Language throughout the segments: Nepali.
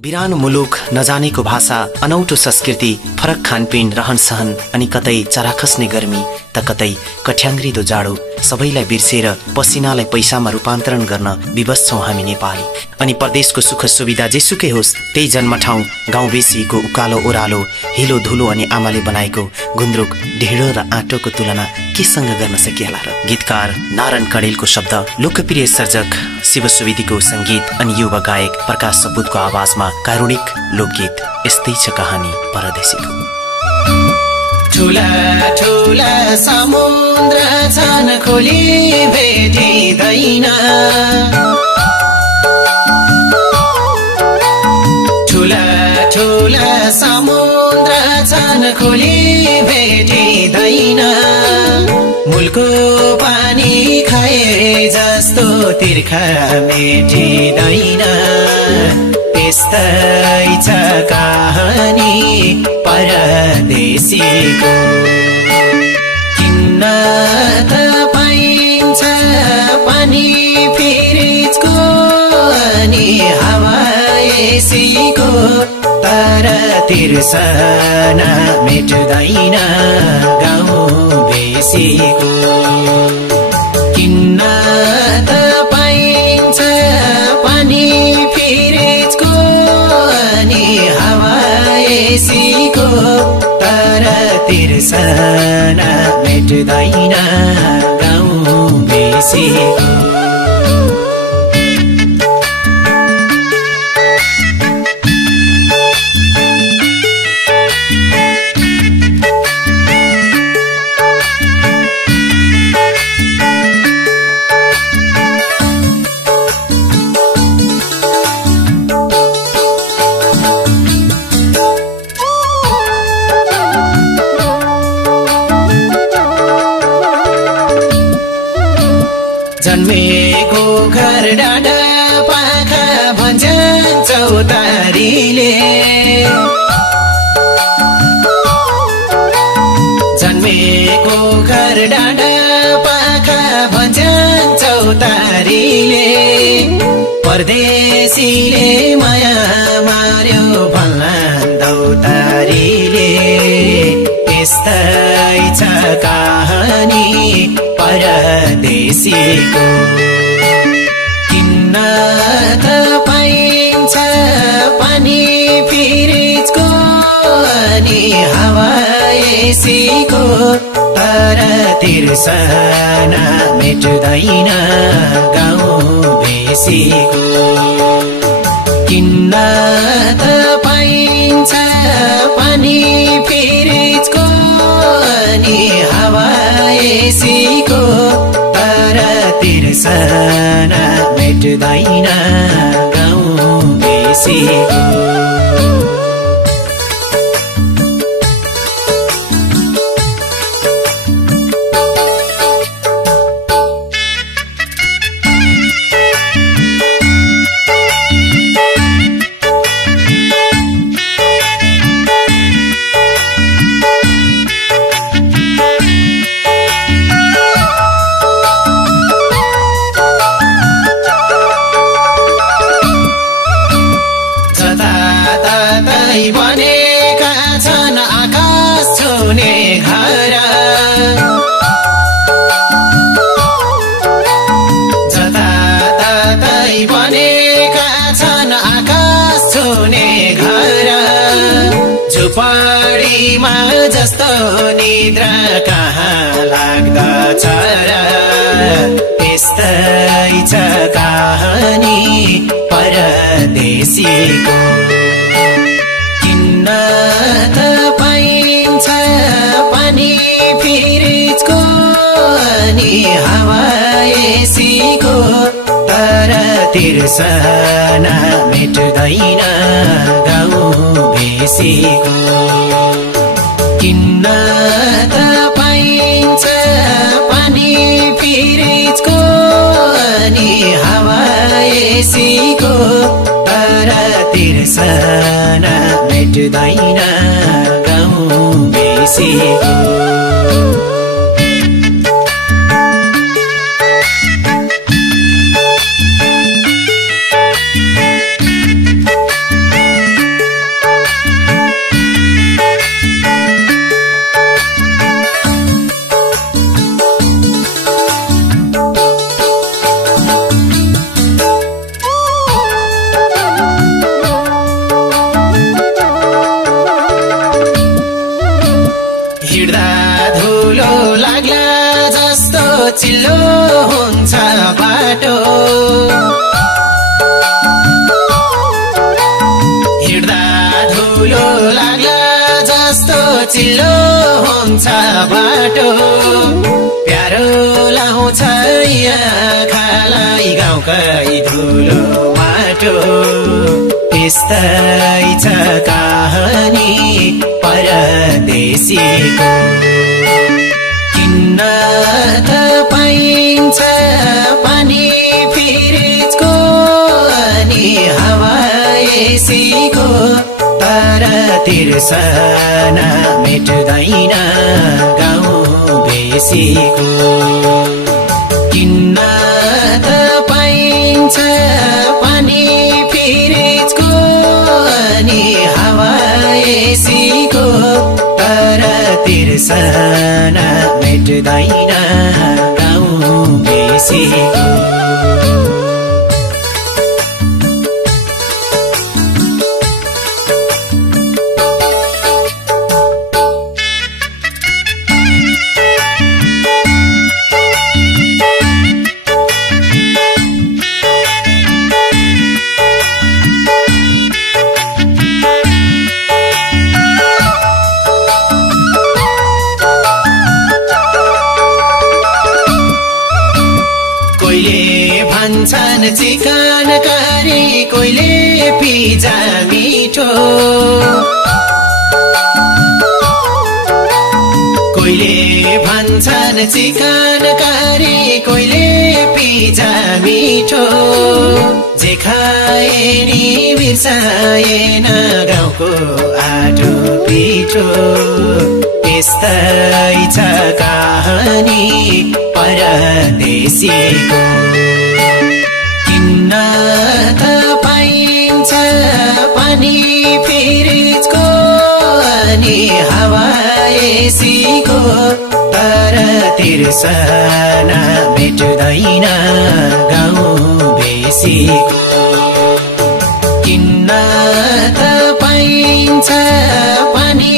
बिरानो मुलुक, नजानेको भाषा, अनौठो संस्कृति, फरक खानपिन, रहनसहन अनि कतै चरा खस्ने गर्मी त कतै कठ्याङ्ग्रिदो जाडो सबैलाई बिर्सेर पसिनालाई पैसामा रूपान्तरण गर्न विवश छौं हामी नेपाली। अनि परदेशको सुख सुविधा जेसुकै होस्, त्यही जन्मठाउँ गाउँ बेसीको उकालो ओह्रालो, हिलो धुलो अनि आमाले बनाएको गुन्द्रुक, ढेँडो र आँटोको तुलना केसँग गर्न सकिएला र? गीतकार नारायण कणेलको शब्द, लोकप्रिय सर्जक शिव सुवेदीको संगीत अनि युवा गायक प्रकाश सपुतको आवाजमा कारुणिक लोकगीत यस्तै छ कहानी परदेशीको। ठुला ठुला समुद्र छन् खोली भेटिँदैन, ठुला ठुला समुद्र छन् खोली भेटिँदैन, मूलको पानी खाए जस्तो तिर्खा मेटिँदैन, त्यस्तै छ कहानी परदेशीको। किन्न त पाइन्छ पानी फ्रिजको अनि हावा एसीको, तर तिर्सना मेट्दैन गाउँ बेसीको। किन्न त पाइन्छ पानी फ्रिजको अनि हावा एसीको, तर तिर्सना मेट्दैन गाउँ बेसीको। जन्मेको घर डाँडा पाखा भन्छन् चौतारीले, जन्मेको घर डाँडा पाखा भन्छन् चौतारीले, परदेशीले माया मार्यो भन्लान् दौतारीले, त्यस्तै छ कहानी परदेशीको। किन्न त पाइन्छ पानी फ्रिजको अनि हावा एसीको, तर तिर्सना मेट्दैन गाउँ बेसीको। किन्न त पाइन्छ पानी फ्रिजको अनि हावा एसीको, तर तिर्सना मेट्दैन गाउँ बेसीको। बनेका छन् आकाश छुने घर, जताततै बनेका छन् आकाश छुने घर, झुपडीमा जस्तो निद्रा कहाँ लाग्दछ र, त्यस्तै छ कहानी परदेशीको। त पाइन्छ पानी फ्रिजको अनि हावा एसीको, तर तिर्सना मेट्दैन गाउँ बेसीको। किन्न त पाइन्छ पानी फ्रिजको अनि हावा एसीको, तर तिर्सना मेट्दैन गाउँ बेसीको। माटो प्यारो लाउँछ आँखालाई गाउँकै धुलो माटो यस्तै छ कहानी परदेशीको किन्न त पाइन्छ पानी फ्रिजको अनि हावा एसीको तर तिर्सना मेट्दैन गाउँ बेसीको किन्न त पाइन्छ पानी फ्रिजको अनि हावा एसीको तर तिर्सना मेट्दैन गाउँ बेसीको भन्छन् चिकन करी कोइले पिज्जा मिठो कोइले भन्छन् चिकन करी कोइले पिज्जा मिठो जे खाए नि बिर्साएन गाउँको आठो पिठो यस्तै छ कहानी परदेशीको किन्न त पाइन्छ पानी फ्रिजको अनि हावा एसीको तर तिर्सना मेट्दैन गाउँ बेसीको किन्न त पाइन्छ पानी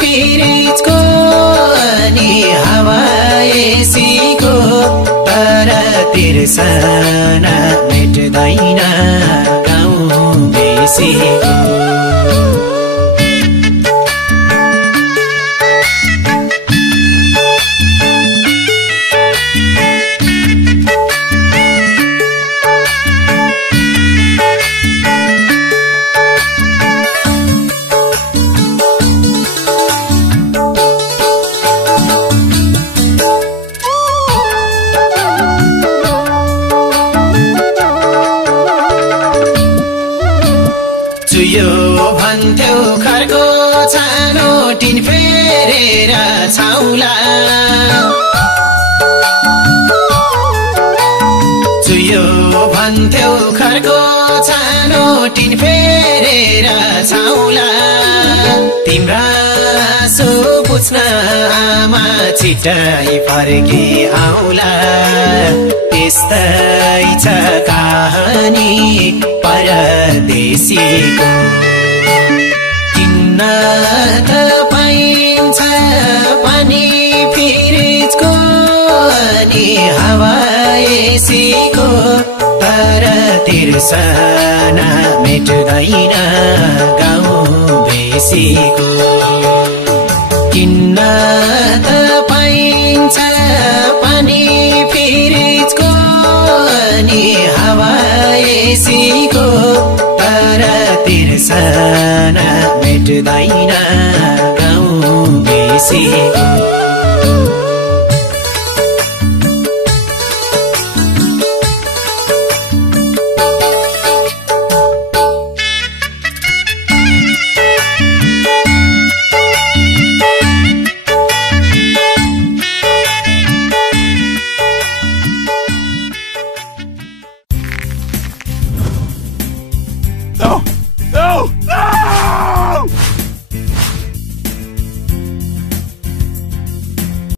फ्रिजको अनि हावा एसीको तर तिर्सना मेट्दैन गाउँ बेसीको चुयो भन्थ्यौ खरको छानो टिन फेरेर छाउला चुयो भन्थ्यौ खरको छानो टिन फेरेर छाउला तिम्रा सो पुछ्न आमा छिट्टै फर्की आउला यस्तै छ कहानी परदेशीको किन्न त पाइन्छ पानी फ्रिजको अनि हावा एसीको तर तिर्सना मेट्दैन गाउँ बेसीको किन्न त पाइन्छ पानी फ्रिजको अनि हावा एसीको तर तिर्सना मेट्दैन गाउँ बेसीको